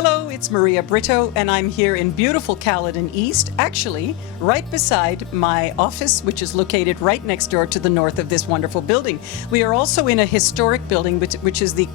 Hello, it's Maria Britto, and I'm here in beautiful Caledon East, actually right beside my office, which is located right next door to the north of this wonderful building. We are also in a historic building, which is the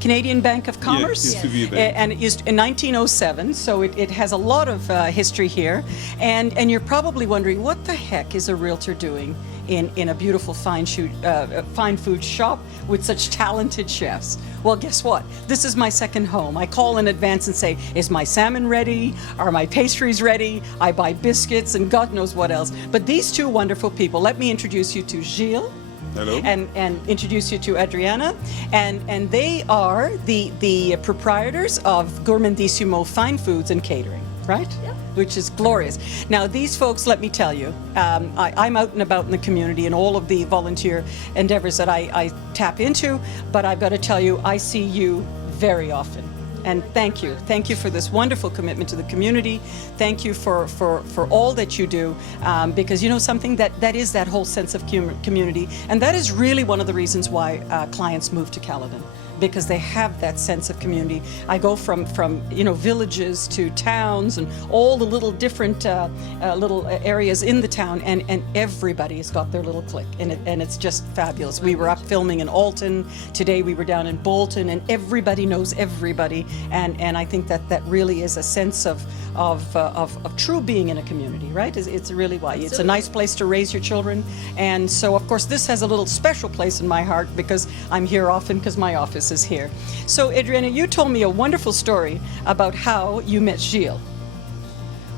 Canadian Bank of Commerce? Yes, used to be a bank. And it used in 1907, so it has a lot of history here. And you're probably wondering, what the heck is a realtor doing in a beautiful fine food shop with such talented chefs? Well, guess what? This is my second home. I call in advance and say, is my salmon ready? Are my pastries ready? I buy biscuits and God knows what else. But these two wonderful people, let me introduce you to Gilles. Hello. And introduce you to Adriana. And they are the proprietors of Gourmandissimo Fine Foods and Catering, right? Yeah. Which is glorious. Now, these folks, let me tell you, I'm out and about in the community and all of the volunteer endeavors that I tap into, but I've got to tell you, I see you very often. And thank you. Thank you for this wonderful commitment to the community. Thank you for all that you do, because you know something, that is that whole sense of community. And that is really one of the reasons why clients move to Caledon, because they have that sense of community. I go from villages to towns and all the little different little areas in the town, and everybody's got their little clique, and it's just fabulous. We were up filming in Alton today. We were down in Bolton, and everybody knows everybody, and I think that really is a sense of true being in a community, right? It's really why. It's a nice place to raise your children, and so of course this has a little special place in my heart because I'm here often because my office is here. So Adriana, you told me a wonderful story about how you met Gilles.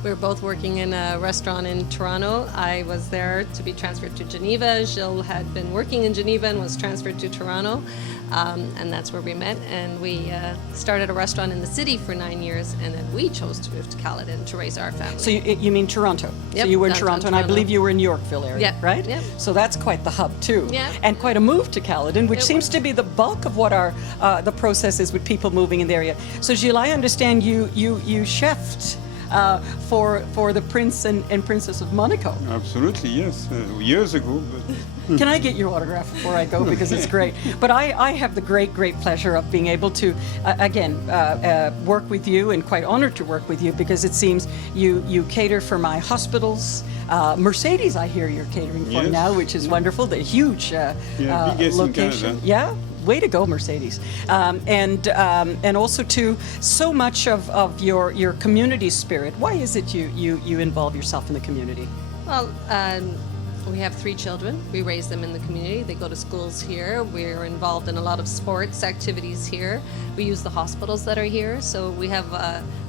We were both working in a restaurant in Toronto. I was there to be transferred to Geneva. Gilles had been working in Geneva and was transferred to Toronto. And that's where we met. And we started a restaurant in the city for 9 years. And then we chose to move to Caledon to raise our family. So you mean Toronto? Yep, so you were in downtown Toronto, and I Toronto. believe you were in Yorkville area, Yep, right? yep. So that's quite the hub too. Yeah. And quite a move to Caledon, which It seems was. to be the bulk of what our the process is with people moving in the area. So Gilles, I understand you chefed for the Prince and Princess of Monaco. Absolutely, yes. Years ago, but Can I get your autograph before I go, because it's great? But I have the great pleasure of being able to, work with you, and quite honored to work with you, because it seems you cater for my hospitals. Mercedes, I hear you're catering for Yes. now, which is wonderful. The huge biggest in location. Canada. Yeah. Way to go, Mercedes. And also too, so much of your community spirit. Why is it you involve yourself in the community? Well, we have 3 children. We raise them in the community. They go to schools here. We're involved in a lot of sports activities here. We use the hospitals that are here. So we have,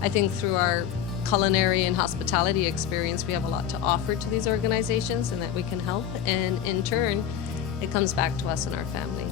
I think through our culinary and hospitality experience, we have a lot to offer to these organizations, and that we can help. And in turn, it comes back to us and our family.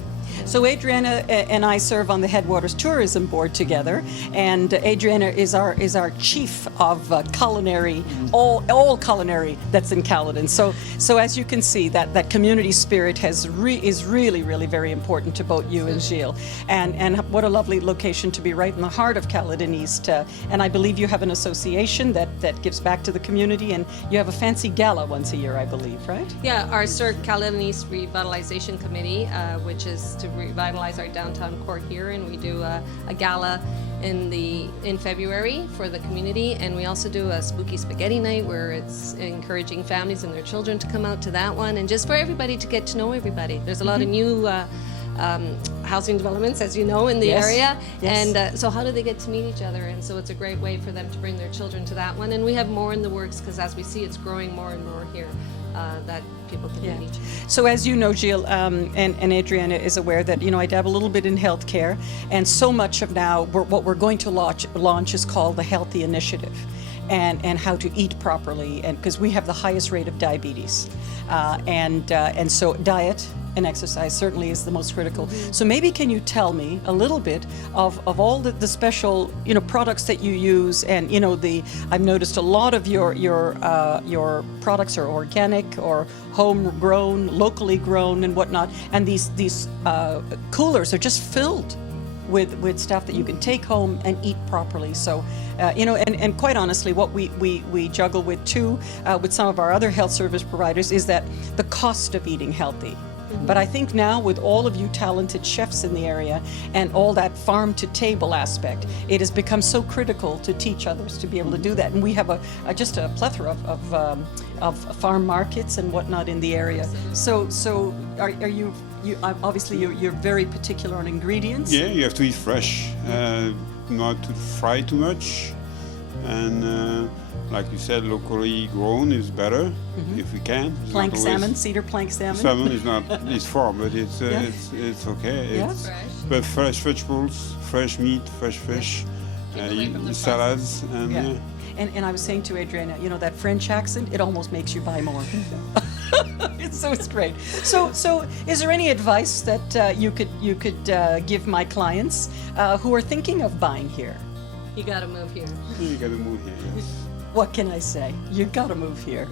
So Adriana and I serve on the Headwaters Tourism Board together, and Adriana is our chief of culinary, all culinary that's in Caledon. So as you can see, that community spirit is really very important to both you and Gilles. And what a lovely location to be right in the heart of Caledon East. And I believe you have an association that gives back to the community, and you have a fancy gala once a year, I believe, right? Yeah, our CERC Caledon East Revitalization Committee, which is to revitalize our downtown core here, and we do a gala in February for the community, and we also do a spooky spaghetti night where it's encouraging families and their children to come out to that one, and just for everybody to get to know everybody. There's a lot of new housing developments, as you know, in the Yes. area, Yes. and so how do they get to meet each other? And so it's a great way for them to bring their children to that one, and we have more in the works, because as we see, it's growing more and more here, that people can meet each other. So as you know, Gilles, and Adriana is aware that, I dabble a little bit in healthcare, and so much of now what we're going to launch is called the Healthy Initiative, and how to eat properly, and because we have the highest rate of diabetes, and so diet and exercise certainly is the most critical. So maybe can you tell me a little bit of all the special products that you use, and I've noticed a lot of your products are organic or homegrown, locally grown, and whatnot, and these coolers are just filled with stuff that you can take home and eat properly. So, and quite honestly, what we juggle with too, with some of our other health service providers, is that the cost of eating healthy But I think now with all of you talented chefs in the area and all that farm to table aspect, it has become so critical to teach others to be able to do that. And we have just a plethora of farm markets and whatnot in the area. So are you obviously you're very particular on ingredients? Yeah, you have to eat fresh, not to fry too much, and like you said, locally grown is better if we can. It's Plank not always- salmon, cedar plank salmon. Salmon is not it's farm, but it's okay. Yeah. It's, Fresh. but fresh vegetables, fresh meat, fresh fish, Keep away from the salads, and Yeah. And I was saying to Adriana, that French accent, it almost makes you buy more. It's so straight. So is there any advice that you could give my clients who are thinking of buying here? You got to move here. you gotta move here. Yes. What can I say? You got to move here.